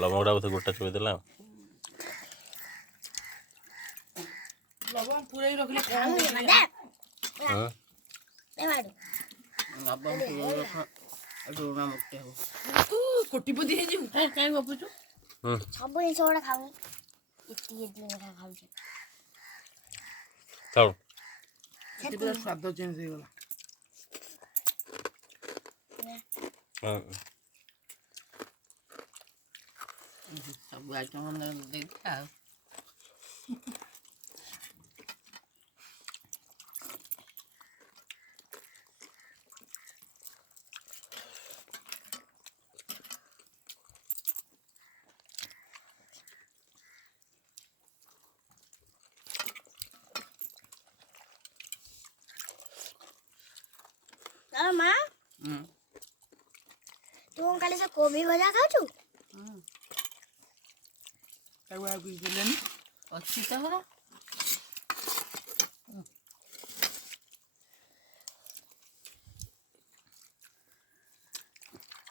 ଲବଙ୍ଗଟା ବୋଧେ ଗୋଟା ଚୋବେଇ ଦେଲା। ଲବଙ୍ଗ ପୁରେଇ ରଖିଲେ କୋଟିପତି ହେଇଯିବୁ। କାଇଁ ଗପୁଛୁ? ସବୁ ଜିନିଷ ଗୁଡା ଖାଉନି, ଏତିକି ଖାଉଛି। ଖାଉ ପୁରା ସ୍ୱାଦ ଚେଞ୍ଜ ହେଇଗଲା। ସବୁ ଆଇଟମ ଦେଇଛି ଆଉ। ମା ତୁ ଖାଲି ସେ କୋବି ଭଜା ଖାଉଛୁ? ତାକୁ ଆଉ କିଛି ଦେଲେନି, ଅଛି ତ ଘର।